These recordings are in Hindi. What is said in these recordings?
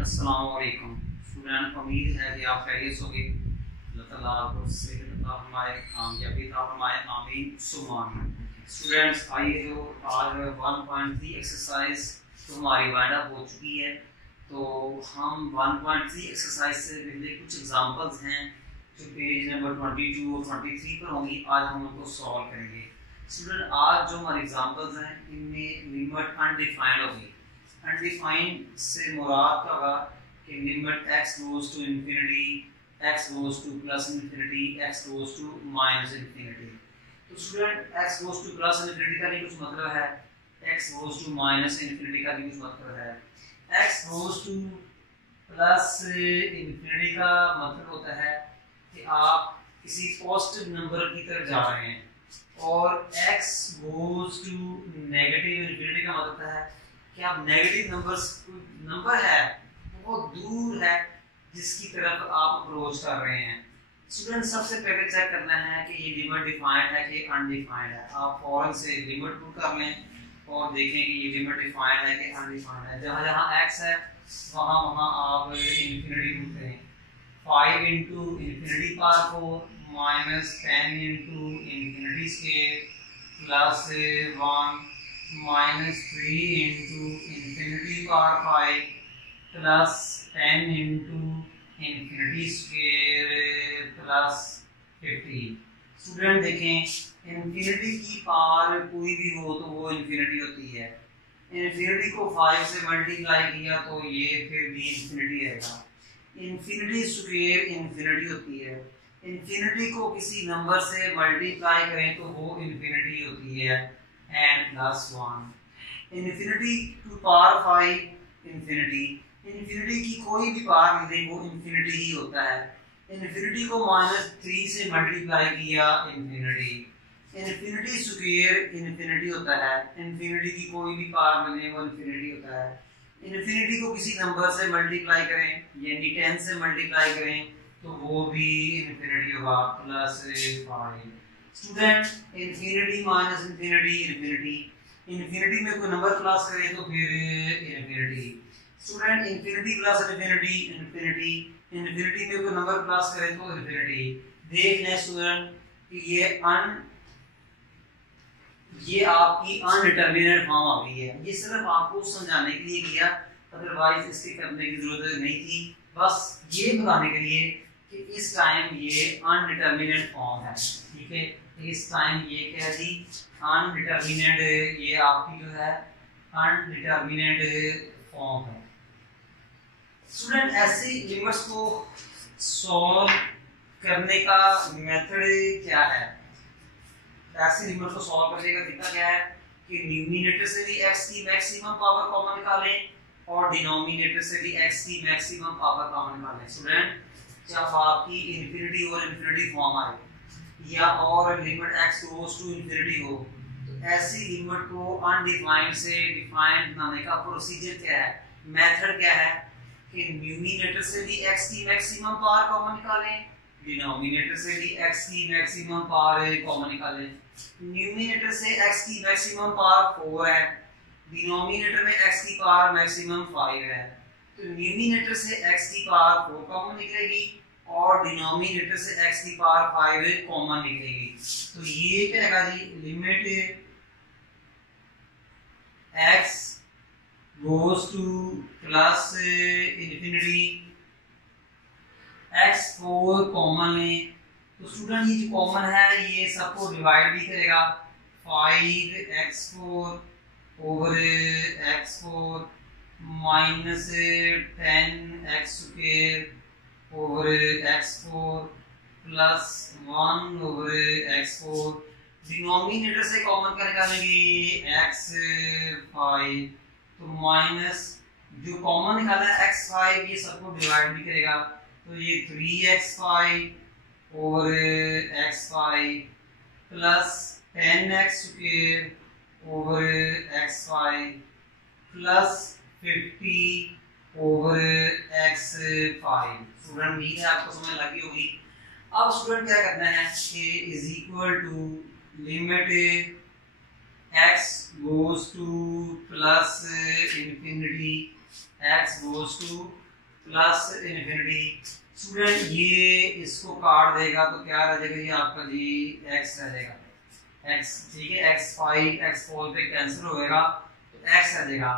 स्टूडेंट अस्सलाम वालेकुम। स्टूडेंट उम्मीद है कि आप खैरियत होंगे। अल्लाह ताला आपको सेहत अता फरमाए, कामयाबी अता फरमाए, आमीन सुम्मा आमीन। स्टूडेंट्स आइए जो आज 1.3 एक्सरसाइज तो हमारी वाइंड अप हो चुकी है, तो हम 1.3 एक्सरसाइज से पहले कुछ एग्जांपल्स हैं जो पेज नंबर 22 और 23 पर होंगी। आज हम उनको सॉल्व करेंगे। स्टूडेंट आज जो हमारे एग्जांपल्स हैं इनमें लिमिट अनडिफाइंड होगी। अनडिफाइंड से मुराद का होगा कि limit x goes to infinity, x goes to plus infinity, x goes to minus infinity. तो student x goes to plus infinity का भी कुछ मतलब है, x goes to minus infinity का भी कुछ मतलब है। x goes to plus infinity का मतलब होता है कि आप किसी पॉजिटिव नंबर की तरफ जा रहे हैं, और x goes to negative infinity का मतलब है कि आप नेगेटिव नंबर है बहुत दूर है जिसकी तरफ आप अप्रोच कर रहे हैं। स्टूडेंट सबसे पहले चेक करना है कि ये लिमिट डिफाइंड है कि अनडिफाइंड है। आप फौरन से लिमिट पुट कर लें और देखें कि ये लिमिट डिफाइंड है कि अनडिफाइंड है। जहाँ जहाँ x है वहाँ वहाँ आप इंफिनिटी पुट करें। 5 into infinity power 4 minus 10 into infinity square plus 1 minus 3 into infinity power 5 plus 10 into infinity square plus 50। Student देखें इंफिनिटी की पावर कोई भी हो तो वो इंफिनिटी होती है। इंफिनिटी को 5 से मल्टीप्लाई किया तो ये फिर भी इंफिनिटी आएगा। इंफिनिटी स्क्वायर इंफिनिटी होती है। इंफिनिटी को किसी नंबर से मल्टीप्लाई करें तो वो इंफिनिटी होती है and plus 1। Infinity to power 5 infinity, infinity की कोई भी पावर मिले वो इंफिनिटी ही होता है। इंफिनिटी को -3 से मल्टीप्लाई किया इंफिनिटी। इंफिनिटी स्क्वायर इंफिनिटी होता है। इंफिनिटी की कोई भी पावर मिले वो इंफिनिटी होता है। इंफिनिटी को किसी नंबर से मल्टीप्लाई करें यानी 10 से मल्टीप्लाई करें तो वो भी इंफिनिटी होगा +5। Student infinity minus infinity infinity, infinity में कोई नंबर प्लस करें तो फिर infinity. Student infinity plus infinity infinity, infinity में कोई नंबर प्लस करें तो इंफिनिटी। देख लें स्टूडेंट कि ये आपकी अनडिटरमिनेट फॉर्म आ गई है। ये सिर्फ आपको समझाने के लिए किया, अदरवाइज इसके करने की जरूरत नहीं थी। बस ये बताने के लिए कि इस टाइम ये अनडिटरमिनेट फॉर्म है। ठीक है, इस टाइम ये क्या है जी अनडिटरमिनेट, ये आपकी जो है अनडिटरमिनेट फॉर्म है। स्टूडेंट ऐसी लिमिट्स को सॉल्व करने का मेथड क्या है? ऐसी लिमिट को सॉल्व करने का तरीका क्या है कि न्यूमरेटर से भी x की मैक्सिमम पावर कॉमन निकालें और डिनोमिनेटर से भी x की मैक्सिमम पावर कॉमन निकालें। स्टूडेंट जब आपकी इंफिनिटी और इंफिनिटी फॉर्म आए या और limit x goes to infinity हो तो ऐसी लिमिट को अनडिफाइंड से डिफाइंड बनाने का प्रोसीजर क्या है, मेथड क्या है कि न्यूमरेटर से भी x की मैक्सिमम पावर कॉमन निकालें, डिनोमिनेटर से भी x की मैक्सिमम पावर कॉमन निकालें। न्यूमरेटर से x की मैक्सिमम पावर 4 है, डिनोमिनेटर में x की पावर मैक्सिमम 5 है, तो न्यूमरेटर से x की पावर 4 कॉमन निकलेगी और डिनोमिनेटर से x की पावर 5 कॉमन निकलेगी। तो ये क्या रहेगा जी, limit x goes to plus infinity, x4 common है तो स्टूडेंट ये जो कॉमन है ये सबको डिवाइड भी करेगा। 5x4 over x4 minus 10x square over x4 plus 1 over x4। Denominator से कॉमन क्या निकालेंगे x5 तो माइनस जो कॉमन निकाला है x5 ये सबको डिवाइड भी करेगा तो ये 3x5 over x5 plus 10x square over x5 plus 50 over x5। Student उम्मीद है आपको समझ लगी होगी। अब स्टूडेंट क्या करना है कि is equal to limit x goes to plus infinity, x goes to plus infinity. Student ये इसको काट देगा तो क्या रह जाएगा जी आपका जी x रह जाएगा, x ठीक है, x4 पे कैंसिल होएगा तो x रह जाएगा,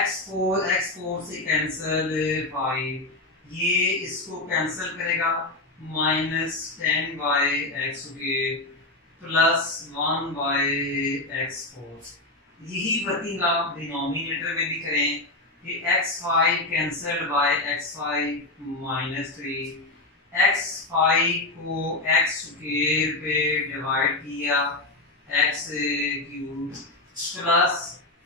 x4 से कैंसिल 5, ये इसको कैंसिल करेगा -10/x² प्लस 1/x4। यही वर्किंग आप डिनोमिनेटर में भी करें कि x5 cancelled bye x5 -3, x5 को x² पे डिवाइड किया x³ प्लस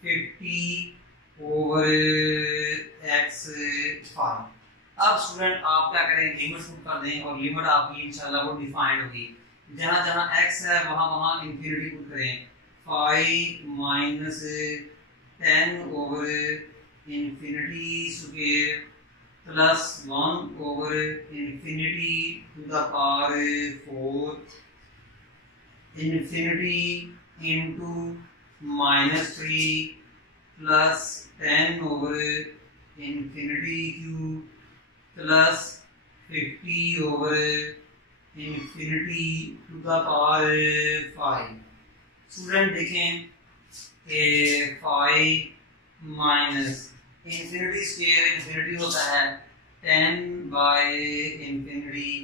50/x5। अब स्टूडेंट आप क्या करें, लिमिट पुट कर दें और लिमिट आपकी इंशाल्लाह वो डिफाइंड होगी। जहां जहां x है वहां वहां इंफिनिटी पुट करें, 5 -10/infinity square plus 1/infinity to the power 4 infinity into -3 plus 10/infinity cube plus 50/infinity to the power 5। Student देखें कि 5 माइनस इंफिनिटी स्क्वायर इंफिनिटी होता है 10/infinity।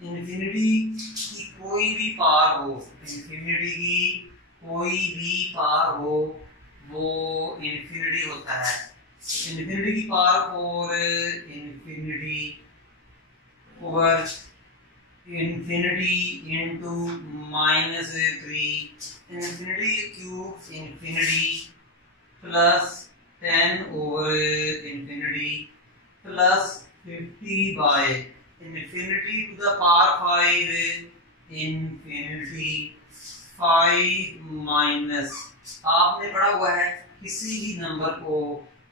इंफिनिटी की कोई भी पार हो, इंफिनिटी की कोई भी पार हो वो इंफिनिटी होता है। इंफिनिटी की पार और infinity over infinity into -3 infinity cube infinity plus 10/infinity plus 50/infinity to the power 5 infinity 5 minus, आपने पढ़ा हुआ है किसी भी नंबर को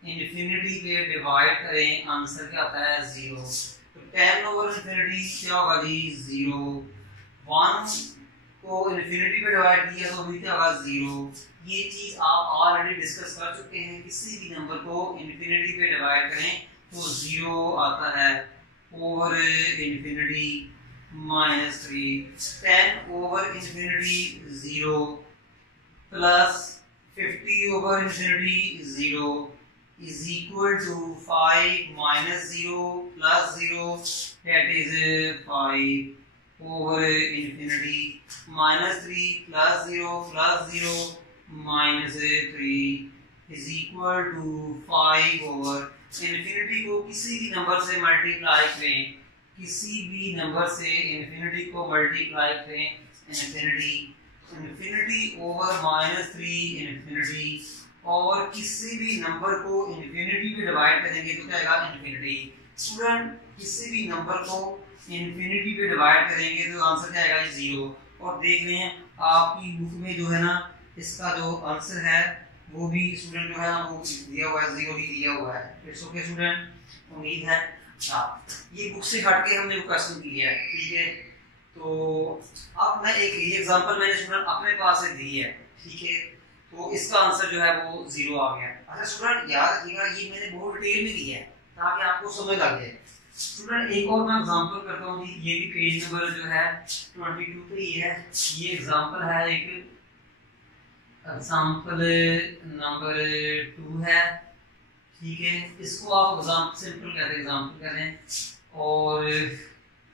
इंफिनिटी पे डिवाइड करें आंसर क्या आता है 0। 10/infinity क्या होगा जी 0, 1 को इंफिनिटी पे डिवाइड किया तो भी क्या होगा 0। ये चीज आप ऑलरेडी डिस्कस कर चुके हैं, किसी भी नंबर को इंफिनिटी पे डिवाइड करें तो 0 आता है over infinity -3, 10/infinity 0 plus 50/infinity 0 is equal to 5 minus 0 plus 0, that is 5/infinity -3 plus 0 minus 3 is equal to 5/infinity को किसी भी नंबर से मल्टीप्लाई करें, किसी भी नंबर से इंफिनिटी को मल्टीप्लाई करें, इंफिनिटी ओवर -3 इंफिनिटी, और किसी भी नंबर को इंफिनिटी पे डिवाइड करेंगे तो क्या आएगा इंफिनिटी। स्टूडेंट किसी भी नंबर को इंफिनिटी पे डिवाइड करेंगे तो आंसर क्या आएगा 0। और देख रहे हैं आपकी बुक में जो है ना इसका जो आंसर है वो भी स्टूडेंट जो है ना वो दिया हुआ है 0 ही दिया हुआ है। इट्स ओके स्टूडेंट, उम्मीद है ये बुक से हट के हमने वो क्वेश्चन किया है, ठीक है। तो अब मैं एक ये एग्जांपल मैंने स्टूडेंट अपने पास से दी है, ठीक है, तो इसका आंसर जो है वो 0 आ गया। अच्छा स्टूडेंट याद रखिएगा ये मैंने बहुत डिटेल में दिया है ताकि आपको समझ आ जाए। स्टूडेंट एक और मैं एग्जांपल करता हूँ, ये भी पेज नंबर जो है 22 पे ही है। ये एग्जांपल है, एक एग्जांपल नंबर 2 है, ठीक है। इसको आप एग्जांपल सिंपल कहते हैं, एग्जांपल करें और ये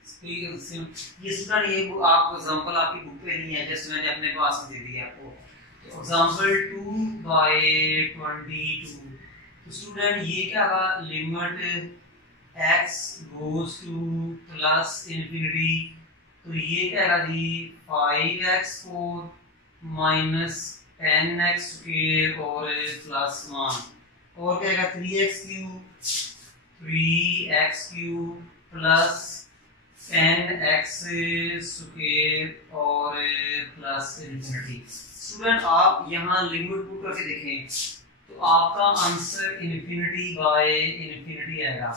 स्टूडेंट ये आप एग्जांपल आपकी बुक पे नहीं है, जस्ट मैंने अपने पास दे दिया आपको। एग्जांपल 2/22। तो स्टूडेंट ये क्या था, limit x goes to plus infinity, तो ये क्या है जी 5x4 माइनस 10x² और प्लस 1, और क्या है 3x³ प्लस 10x² और प्लस इंफिनिटी। स्टूडेंट आप यहाँ लिमिट पुट करके देखें तो आपका आंसर इंफिनिटी बाय इंफिनिटी आएगा,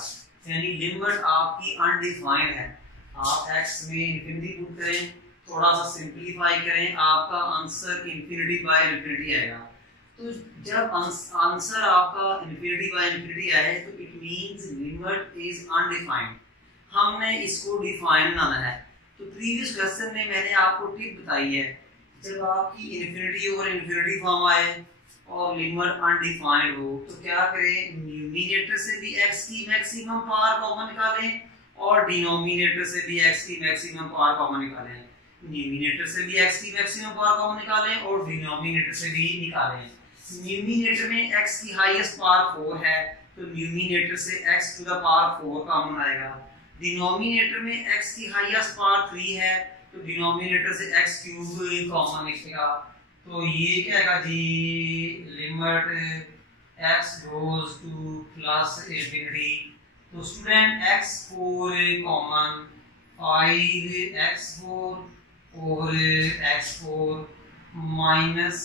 यानी लिमिट आपकी अनडिफाइंड है। आप x में इंफिनिटी पुट करें, थोड़ा सा सिंपलीफाई करें, आपका आंसर इंफिनिटी बाय इंफिनिटी आएगा। तो जब आंसर आपका इंफिनिटी बाय इंफिनिटी आए तो it means limit is undefined. हमने इसको डिफाइन बनाना है। तो प्रीवियस क्वेश्चन में मैंने आपको टिप बताई है, जब आपकी इन्फिनिटी ओवर इन्फिनिटी फॉर्म आए और लिमिट अनडिफाइंड हो तो क्या करें, न्यूमरेटर से भी x की मैक्सिमम पावर कॉमन निकालें और डिनोमिनेटर से भी x की मैक्सिमम पावर कॉमन निकालें। न्यूमरेटर से भी x की मैक्सिमम पावर कॉमन निकालें और डिनोमिनेटर से भी निकालें। न्यूमरेटर में x की हाईएस्ट पावर 4 है तो न्यूमरेटर से x to the power 4 common आएगा। डिनोमिनेटर में x की हाईएस्ट पावर 3 है तो डिनोमिनेटर से x क्यूब कॉमन निकलेगा। तो ये क्या आएगा जी, limit x goes to plus infinity. तो student x4 common 5x4 over x4 minus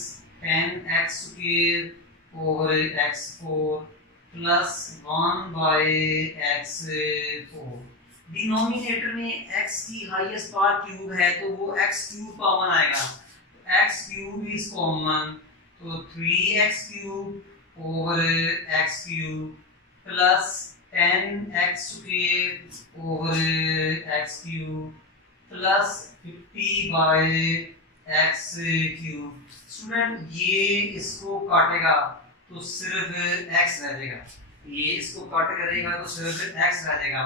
10x square over x4 plus 1 by x4। Denominator में x की हाईएस्ट पावर क्यूब है तो वो x क्यूब कॉमन आएगा। तो x क्यूब इज कॉमन, तो 3x cube over x cube plus 10x square over x cube plus 50 by x cube. Student ये इसको काटेगा तो सिर्फ x रह जाएगा, ये इसको कट करेगा तो सिर्फ x रह जाएगा।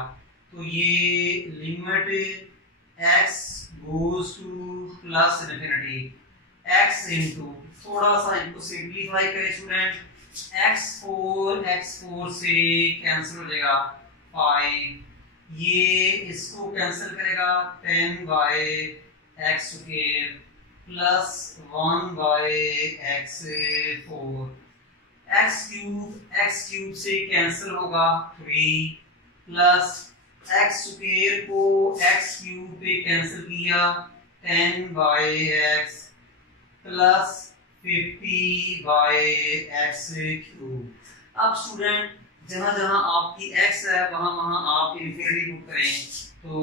तो ये limit x goes to plus infinity x into, थोड़ा सा इनको सिंपलीफाई करें स्टूडेंट, x4 से कैंसिल हो जाएगा 5, ये इसको कैंसिल करेगा 10 by x square plus 1 by x4। x cube से कैंसिल होगा 3 प्लस x स्क्वायर को x क्यूब पे कैंसिल किया 10 by x plus 50 by x cube. अब स्टूडेंट जहां जहां आपकी x है वहां वहां आप इंफिनिटी पुट करें। तो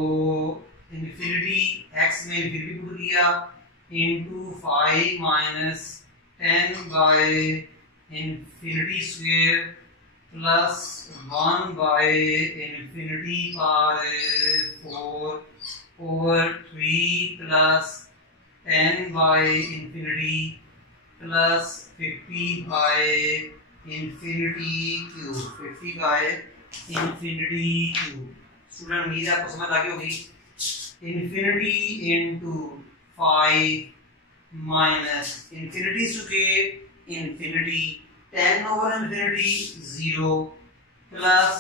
इंफिनिटी x में इंफिनिटी पुट किया into 5 minus 10 by infinity square plus 1 by infinity power 4 over 3 plus 10 by infinity plus 50 by infinity cube, 50 by infinity cube. Student उम्मीद है आपको समझ आ गई होगी। Infinity into 5 minus infinity square infinity 10 over infinity 0 plus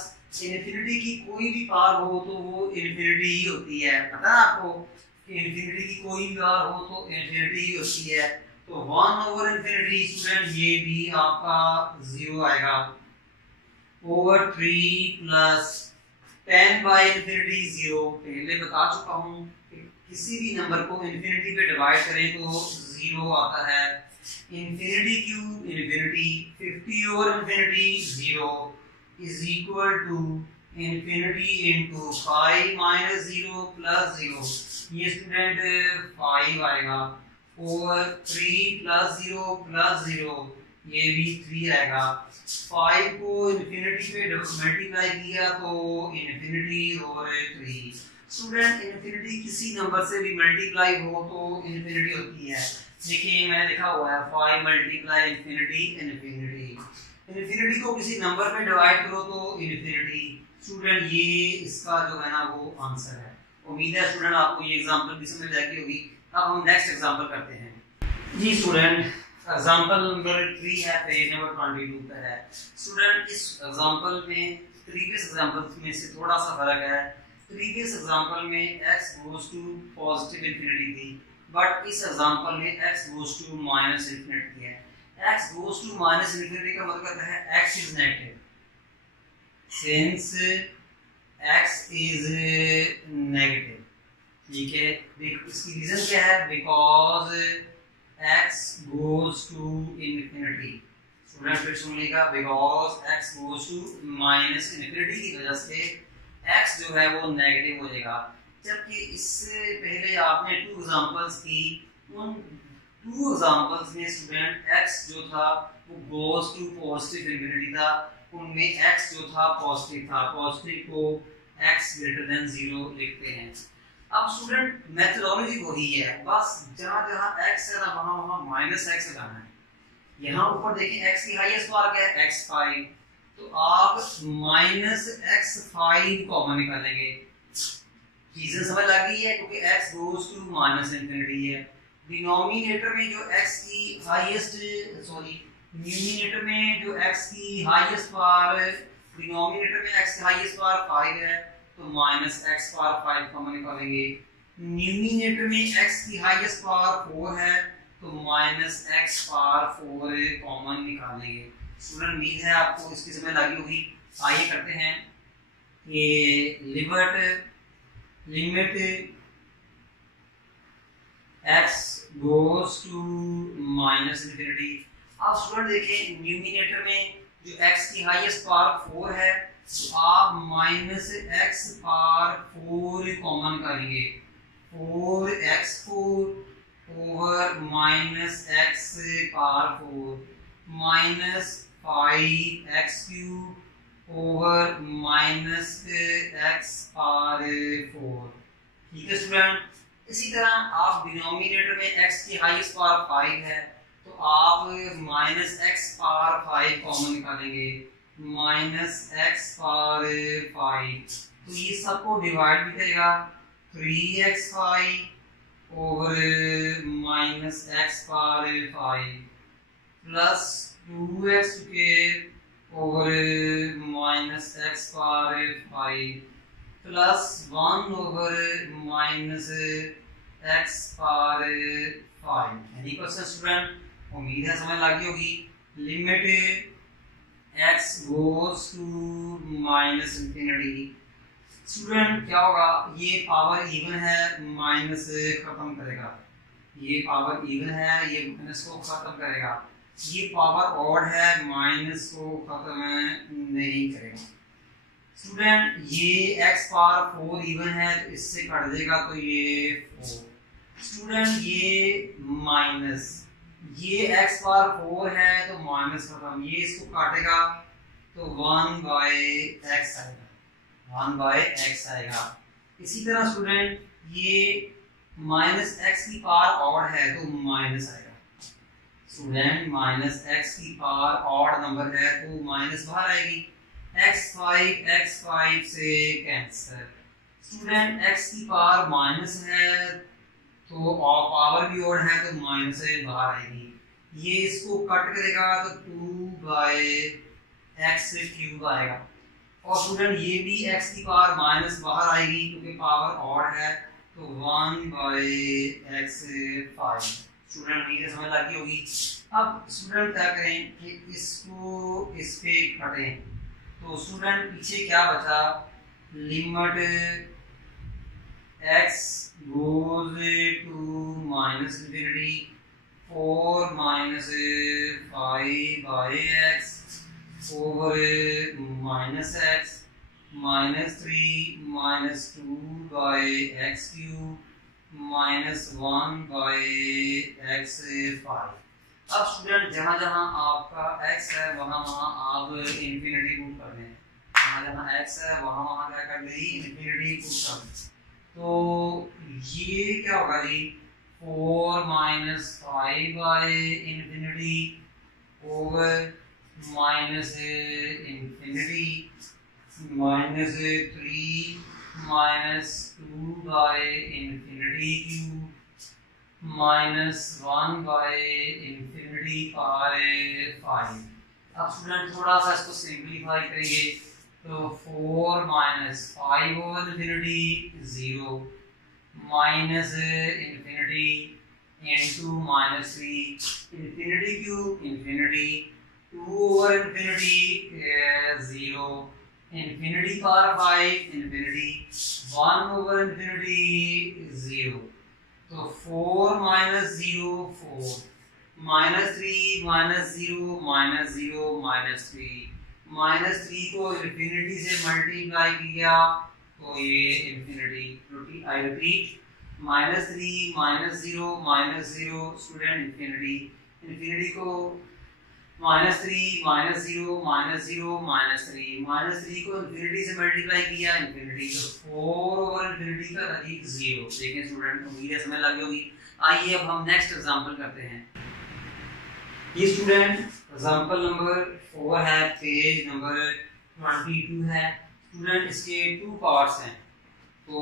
infinity की कोई भी पावर हो तो वो इंफिनिटी ही होती है। पता है आपको कि इंफिनिटी की कोई भी पावर हो तो इंफिनिटी ही होती है। तो 1 ओवर इंफिनिटी स्टूडेंट ये भी आपका 0 आएगा ओवर 3 प्लस 10 बाय इंफिनिटी 0। पहले बता चुका हूँ कि किसी भी नंबर को इंफिनिटी पे डिवाइड करें तो 0 आता है। Infinity cube infinity 50 over infinity 0 is equal to infinity into 5 minus 0 plus 0। ये स्टूडेंट 5 आएगा ओवर 3 प्लस 0 प्लस 0, ये भी 3 आएगा। 5 को इंफिनिटी पे मल्टीप्लाई किया तो इंफिनिटी ओवर 3। स्टूडेंट इंफिनिटी किसी नंबर से भी मल्टीप्लाई हो तो इंफिनिटी होती है। देखिए मैंने लिखा हुआ है 5 मल्टीप्लाई इंफिनिटी इंफिनिटी। इंफिनिटी को किसी नंबर पे डिवाइड करो तो इंफिनिटी। स्टूडेंट ये इसका जो है ना वो आंसर है। उम्मीद है स्टूडेंट आपको ये एग्जांपल भी समझ आ गई होगी। अब हम नेक्स्ट एग्जांपल करते हैं जी। स्टूडेंट एग्जांपल नंबर 3 है, पेज नंबर 22 पे है। स्टूडेंट इस एग्जांपल में प्रीवियस एग्जांपल में से थोड़ा सा फर्क है। प्रीवियस एग्जांपल में x goes to positive infinity थी, बट इस एग्जांपल में x goes to minus infinity है। x goes to minus infinity का मतलब है x is negative. Since x is negative, ठीक है, इसकी रीजन क्या है, because x goes to infinity. Student फिर सुनिएगा, because x goes to minus infinity की वजह से x जो है वो नेगेटिव हो जाएगा। जबकि इससे पहले आपने 2 एग्जांपल्स की, उन 2 एग्जांपल्स में स्टूडेंट x जो था वो गोज टू पॉजिटिव इंफिनिटी था, उनमें x जो था पॉजिटिव था, पॉजिटिव को x ग्रेटर देन 0 लिखते हैं। अब स्टूडेंट मेथोडोलॉजी वही है, बस जहां जहां x है ना वहां वहां माइनस x लगाना है। यहाँ ऊपर देखिए x की हाईएस्ट पावर क्या है, x5, तो आप माइनस x5 कॉमन निकालेंगे। चीजें समझ लग गई है, क्योंकि x goes to minus infinity है। डिनोमिनेटर में जो x की हाईएस्ट न्यूमिनेटर में जो x की हाईएस्ट पावर, डिनोमिनेटर में x की हाईएस्ट पावर 5 है, तो माइनस x पावर 5 कॉमन निकालेंगे। न्यूमिनेटर में x की हाईएस्ट पावर 4 है, तो माइनस x पावर 4 कॉमन निकालेंगे। स्टूडेंट उम्मीद है आपको इसकी समझ लगी होगी। आइए करते हैं ये limit x goes to minus infinity. अब स्टूडेंट देखिए न्यूमिनेटर में जो x की हाईएस्ट पावर 4 है, तो आप माइनस x पावर 4 कॉमन करेंगे। 4x4 over minus x power 4 minus 5x³ over minus x power 4। ठीक है स्टूडेंट। इसी तरह आप डिनोमिनेटर में x की हाईएस्ट पावर 5 है, तो आप माइनस x पावर 5 कॉमन निकालेंगे। माइनस x पावर 5, तो ये सबको डिवाइड भी करेगा। 3x5 over minus x power 5 plus 2x² over minus x power 5 plus 1 over minus x power 5। Any question student? उम्मीद है समझ लगी होगी। Limit x goes to minus infinity. Student क्या होगा, ये पावर इवन है, माइनस खत्म करेगा। ये पावर इवन है, ये माइनस को खत्म करेगा। ये पावर ऑड है, माइनस को खत्म नहीं करेगा। स्टूडेंट ये x पावर 4 इवन है, तो इससे कट देगा, तो ये 4। स्टूडेंट ये माइनस, ये x पावर 4 है, तो माइनस खत्म, ये इसको काटेगा, तो 1/x आएगा, 1/x आएगा। इसी तरह स्टूडेंट ये माइनस x की पावर ऑड है, तो माइनस आएगा। स्टूडेंट माइनस x की पावर ऑड नंबर है, तो माइनस बाहर आएगी। x5 से कैंसिल। स्टूडेंट x की पावर माइनस है, तो पावर भी ऑड है, तो माइनस से बाहर आएगी। ये इसको कट करेगा, तो 2/x³ आएगा। और स्टूडेंट ये भी x की पावर माइनस बाहर आएगी, क्योंकि पावर ऑड है, तो 1/x5। स्टूडेंट ये समझ लगी होगी। अब स्टूडेंट क्या करें कि इसको इस पे कटें, तो स्टूडेंट पीछे क्या बचा, limit x goes to minus infinity 4 minus 5/x over minus x minus 3 minus 2/x³ minus 1/x5। अब स्टूडेंट जहां जहां आपका x है वहां वहां आप इंफिनिटी पुट कर दें। जहां जहां x है वहां वहां क्या कर दें, इंफिनिटी पुट कर दें। तो ये क्या होगा जी, 4 माइनस 5/इंफिनिटी over minus infinity minus 3 minus 2/इंफिनिटी³ माइनस 1/इंफिनिटी पावर 5। अब स्टूडेंट थोड़ा सा इसको सिंपलीफाई करेंगे, तो 4 माइनस 5/इंफिनिटी 0 माइनस इंफिनिटी इनटू माइनस 3 इंफिनिटी³ इंफिनिटी 2/इंफिनिटी 0 इंफिनिटी पावर 5 इंफिनिटी 1/इंफिनिटी 0। तो 4 minus 0 4 minus 3 minus 0 minus 0 minus 3 minus 3 को इंफिनिटी से मल्टीप्लाई किया, तो ये infinity. I repeat, minus 3 minus 0 minus 0 student infinity. Infinity को -3 -0 -0 -3 -3 को इंफिनिटी से मल्टीप्लाई किया, इंफिनिटी तो 4 ओवर इंफिनिटी का अधिक 0। देखें स्टूडेंट, उम्मीद है समझ लगी होगी। आइए अब हम नेक्स्ट एग्जांपल करते हैं। ये स्टूडेंट एग्जांपल नंबर 4 है, पेज नंबर 22 है। स्टूडेंट इसके 2 पार्ट्स हैं, तो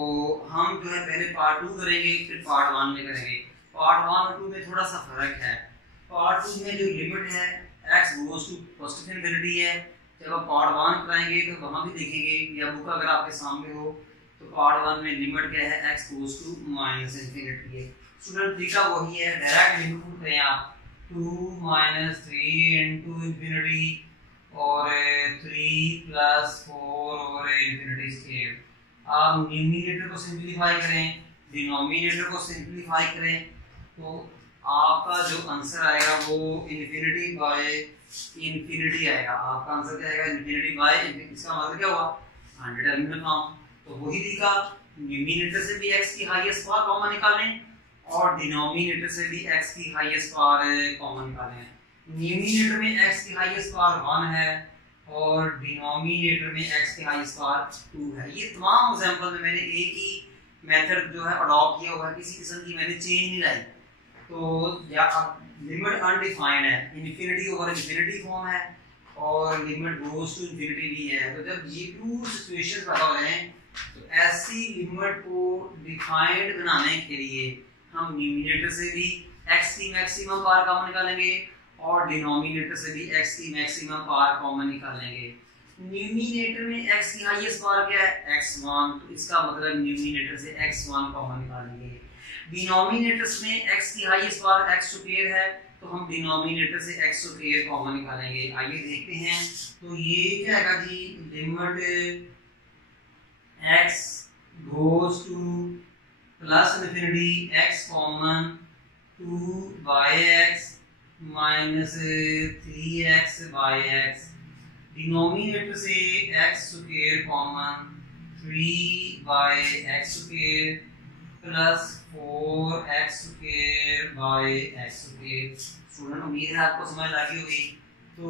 हम जो है पहले पार्ट 2 करेंगे, फिर पार्ट 1 में करेंगे। पार्ट 1 और 2 में थोड़ा सा फर्क है। पार्ट 2 में जो लिमिट है x goes to positive infinity है। जब आप पार्ट 1 कराएंगे तो वहां भी देखेंगे, या बुक अगर आपके सामने हो तो पार्ट 1 में लिमिट क्या है, x goes to minus infinity है। स्टूडेंट तरीका वही है, डायरेक्ट लिमिट पुट करें आप 2 - 3 इनटू इंफिनिटी और 3 + 4 ओवर इंफिनिटी स्क्वायर। आप न्यूमरेटर को सिंपलीफाई करें, डिनोमिनेटर को सिंपलीफाई करें, तो आपका जो आंसर आएगा वो इंफिनिटी बाय इंफिनिटी आएगा। आपका आंसर क्या आएगा, इंफिनिटी बाय इंफिनिटी। इसका मतलब क्या हुआ, अनडिटरमिनेट फॉर्म। तो वही तरीका, न्यूमरेटर से भी x की हाईएस्ट पावर कॉमन निकालें और डिनोमिनेटर से भी x की हाईएस्ट पावर कॉमन निकालें। न्यूमरेटर में x की हाईएस्ट पावर 1 है और डिनोमिनेटर में x की हाईएस्ट पावर 2 है। ये तमाम एग्जांपल में मैंने एक ही मेथड जो है अडॉप्ट किया हुआ है, किसी किस्म की मैंने चेंज नहीं लाई। तो या अब लिमिट अनडिफाइंड है, इंफिनिटी ओवर इंफिनिटी फॉर्म है और लिमिट गोज टू इंफिनिटी भी है। तो जब ये 2 सिचुएशंस पता हो जाए तो ऐसी लिमिट को डिफाइंड बनाने के लिए हम न्यूमरेटर से भी x की मैक्सिमम पावर कॉमन निकालेंगे और डिनोमिनेटर से भी x की मैक्सिमम पावर कॉमन निकालेंगे। न्यूमरेटर में x की हाईएस्ट पावर क्या है, x1, तो इसका मतलब न्यूमरेटर से x1 कॉमन निकालेंगे। डिनोमिनेटर्स में x की हाईएस्ट पावर x स्क्वायर है, तो हम डिनोमिनेटर से x स्क्वायर कॉमन निकालेंगे। आइए देखते हैं, तो ये क्या आएगा जी, limit x goes to plus infinity x common 2/x minus 3x/x, denominator से x square common 3/x square plus 4x square by x square. Student उम्मीद है आपको समझ लगी होगी। तो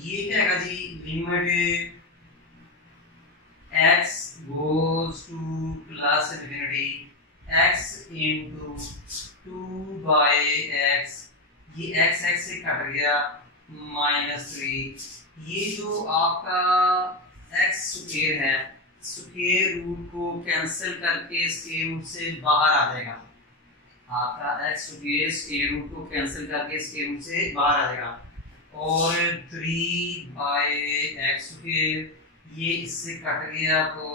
ये क्या है जी, limit x goes to plus infinity x into 2/x, ये x से कट गया -3, ये जो आपका x स्क्वायर है, स्क्वायर रूट को कैंसिल करके स्क्वायर रूट से बाहर आ जाएगा। आपका x स्क्वायर रूट को कैंसिल करके स्क्वायर रूट से बाहर आ जाएगा और 3/x स्क्वायर ये इससे कट गया तो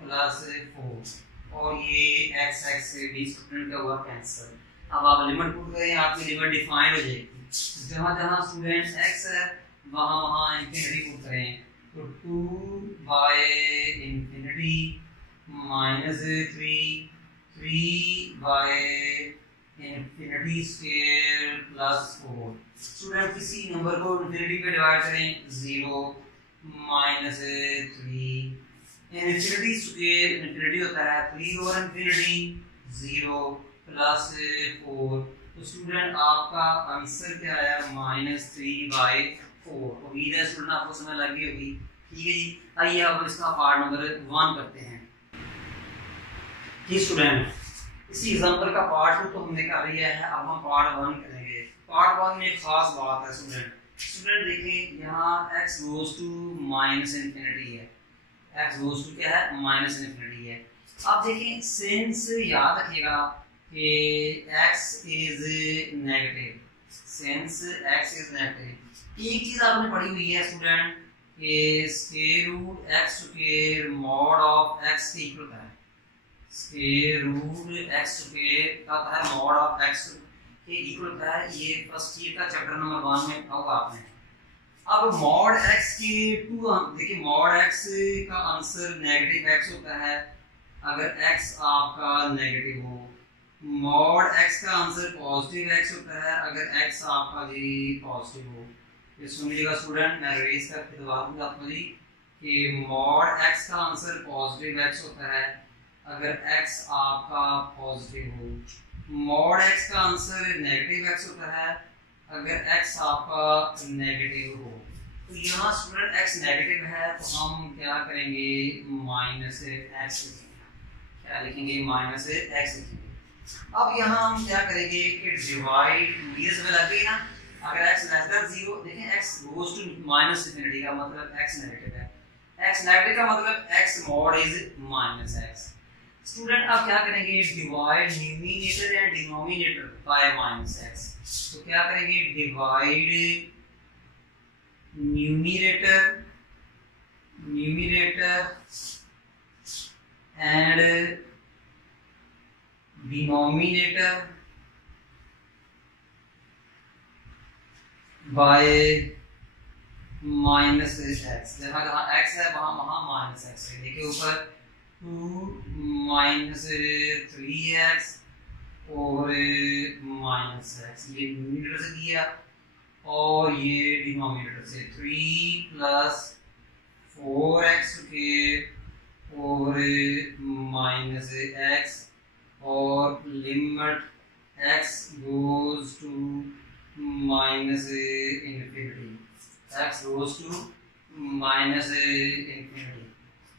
+4 और ये x से भी स्टूडेंट का हुआ कैंसिल। अब आप लिमिट पुट करें, आपकी लिमिट डिफाइन हो जाएगी। जहां जहां स्टूडेंट x है वहां वहां इंफिनिटी पुट करें, तो 2/इंफिनिटी -3/इंफिनिटी स्क्वायर +4। स्टूडेंट किसी नंबर को इंफिनिटी पे डिवाइड करें, 0 -3 इंफिनिटी स्क्वायर, इंफिनिटी होता है 3 ओवर इंफिनिटी 0 +4। तो स्टूडेंट आपका आंसर क्या आया, -3/4। उम्मीद है स्टूडेंट आपको समझ लगी होगी। ठीक है जी, आइए अब इसका पार्ट नंबर 1 करते हैं। जी स्टूडेंट, इसी एग्जांपल का पार्ट 2 तो हमने कर लिया है, अब हम पार्ट 1 करेंगे। पार्ट 1 में एक खास बात है स्टूडेंट देखें, यहाँ x गोज टू -इंफिनिटी है, x गोज टू क्या है, -इंफिनिटी है। अब देखें, सिंस याद रखिएगा कि x is negative, since x is negative, एक चीज आपने पढ़ी हुई है स्टूडेंट कि square root x square mod of x के इक्वल है, स्क्वायर रूट x स्क्वायर का है मॉड ऑफ x के इक्वल है। ये फर्स्ट ईयर का चैप्टर नंबर 1 में होगा आपने। अब मॉड x के 2, देखिए मॉड x का आंसर नेगेटिव x होता है अगर x आपका नेगेटिव हो, मॉड x का आंसर पॉजिटिव x होता है अगर x आपका जी पॉजिटिव हो। ये सुनिएगा स्टूडेंट, मैं रिवाइज करके दोबारा दूंगा आपको जी कि मॉड x का आंसर पॉजिटिव x होता है अगर x आपका पॉजिटिव हो, मॉड x का आंसर नेगेटिव x होता है अगर x आपका नेगेटिव हो तो यहाँ स्टूडेंट x नेगेटिव है तो हम क्या करेंगे माइनस एक्स लिखेंगे। क्या लिखेंगे माइनस एक्स लिखेंगे। अब यहाँ हम क्या करेंगे कि डिवाइड मीन्स में लग गई ना, अगर x लेस देन 0 देखें x goes to minus infinity का मतलब x नेगेटिव है, x नेगेटिव का मतलब x mod is minus x। Student अब क्या करेंगे divide numerator and denominator by minus x। तो क्या करेंगे divide numerator and denominator by minus x. जहाँ जहाँ x है वहाँ वहाँ माइनस एक्स है। देखिए ऊपर 2 माइनस 3x और माइनस एक्स, ये न्यूमरेटर से दिया और ये डिनोमिनेटर से 3 प्लस 4x के और माइनस एक्स और limit x goes to minus infinity, x goes to minus infinity।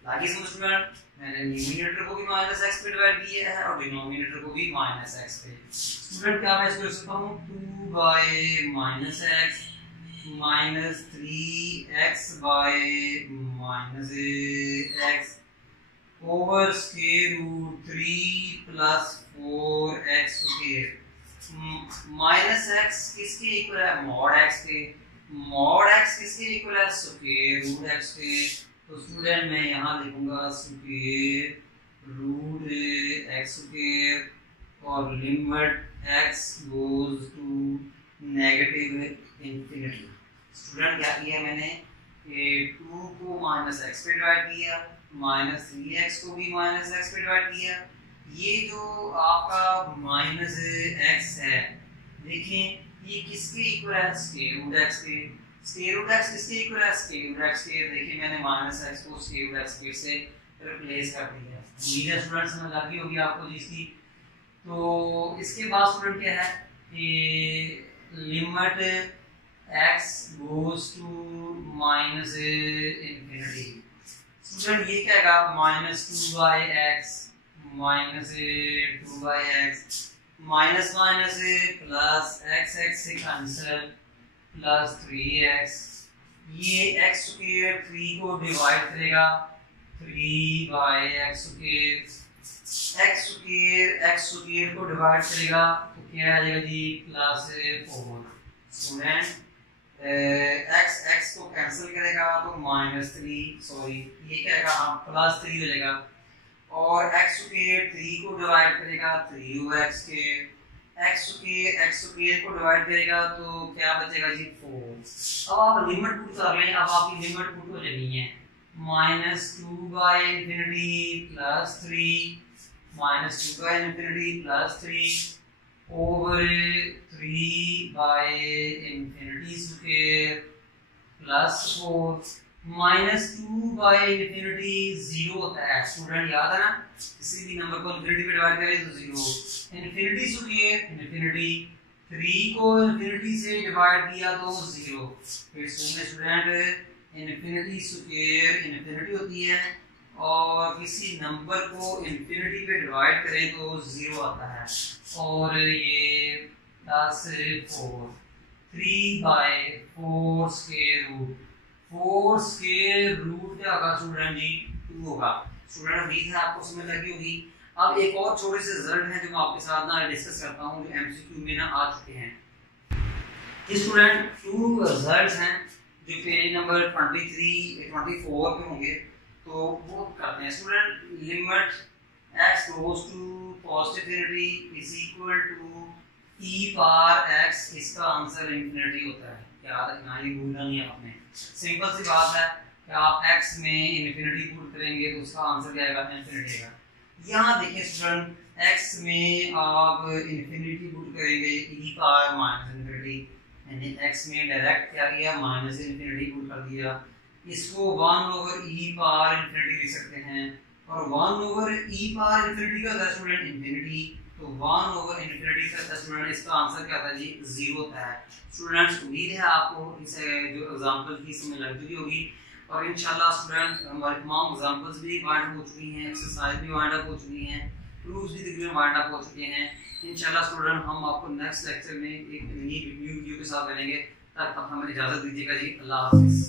बाकी समझ स्टूडेंट मैंने न्यूमरेटर को भी माइनस एक्स पे डिवाइड किया है और डिनोमिनेटर को भी माइनस एक्स पे। स्टूडेंट क्या मैं इसको लिख सकता हूँ 2 by minus x minus 3x by minus x over square root 3 plus 4x square. Minus x किसके इक्वल है मॉड एक्स के, मॉड एक्स किसके इक्वल है स्क्वायर रूट एक्स के। तो स्टूडेंट मैं यहाँ लिखूंगा स्क्वायर रूट एक्स स्क्वायर और limit x goes to negative infinity. Student क्या किया मैंने 2 को माइनस एक्स पे डिवाइड किया, माइनस 3x को भी माइनस एक्स पे डिवाइड किया। ये जो आपका माइनस एक्स है देखिए ये किसके इक्वल है स्क्वायर रूट एक्स के। स्क्वायर रूट एक्स किसके इक्वल है स्क्वायर रूट एक्स के। देखिए मैंने माइनस एक्स को स्क्वायर रूट एक्स से रिप्लेस कर दिया। उम्मीद है स्टूडेंट समझ आ गई होगी आपको जिसकी। तो इसके बाद स्टूडेंट क्या है कि limit x goes to minus infinity. Student ये क्या है minus 2 by x minus 2 by x minus minus plus x x से कैंसिल प्लस 3x। ये x स्क्वायर 3 को डिवाइड करेगा 3 by x square, x square को डिवाइड करेगा तो क्या आ जाएगा जी प्लस 4। स्टूडेंट x x को कैंसिल करेगा तो माइनस 3 सॉरी ये क्या आएगा हाँ प्लस 3 हो जाएगा और x स्क्वायर 3 को डिवाइड करेगा 3 ओवर x के, x स्क्वायर को डिवाइड करेगा तो क्या बचेगा जी 4। अब आप लिमिट पुट कर लें। अब आपकी लिमिट पुट हो जानी है minus 2 by infinity plus 3 minus 2 by infinity plus 3 over 3 by infinity square plus 4 minus 2 by infinity 0 होता है। स्टूडेंट याद है ना किसी भी नंबर को इंफिनिटी पे डिवाइड करें तो 0। इंफिनिटी स्क्वायर इंफिनिटी 3 को इंफिनिटी से डिवाइड किया तो 0। फिर स्टूडेंट इंफिनिटी स्क्वायर इंफिनिटी होती है और किसी नंबर को इंफिनिटी पे डिवाइड करें तो 0 आता है और ये plus 4 3 by 4 square root 4 square root क्या होगा स्टूडेंट जी 2 होगा। स्टूडेंट उम्मीद है आपको समझ लगी होगी। अब एक और छोटे से रिजल्ट है जो मैं आपके साथ ना डिस्कस करता हूं जो एमसीक्यू में ना आ चुके हैं। ये स्टूडेंट 2 रिजल्ट्स हैं जो पेज नंबर 23 24 पे होंगे तो वो करते हैं। Student limit x goes to positive infinity is equal to e power x, इसका आंसर इंफिनिटी होता है। याद रखना ये भूलना नहीं है आपने। सिंपल सी बात है कि आप x में इंफिनिटी पुट करेंगे तो उसका आंसर क्या आएगा इंफिनिटी आएगा। यहाँ देखिए स्टूडेंट x में आप इंफिनिटी पुट करेंगे e पावर माइनस इंफिनिटी, यानी x में डायरेक्ट क्या किया माइनस इंफिनिटी पुट कर दिया। इसको 1 ओवर e पावर इंफिनिटी लिख सकते हैं और 1 ओवर e पावर इंफिनिटी का स्टूडेंट इंफिनिटी तो 1/∞ का स्टूडेंट इसका आंसर क्या था जी 0 था। स्टूडेंट्स उम्मीद है आपको इस जो एग्जांपल की इसमें लग चुकी होगी और इंशाल्लाह स्टूडेंट हमारी तमाम एग्जांपल्स भी वाइंड अप हो चुकी हैं, एक्सरसाइज भी वाइंड अप हो चुकी हैं, प्रूफ्स भी तकरीबन वाइंड अप हो चुके हैं। इंशाल्लाह स्टूडेंट हम आपको नेक्स्ट लेक्चर में एक न्यू वीडियो के साथ मिलेंगे। तब तक हमें इजाजत दीजिएगा जी, अल्लाह हाफिज़।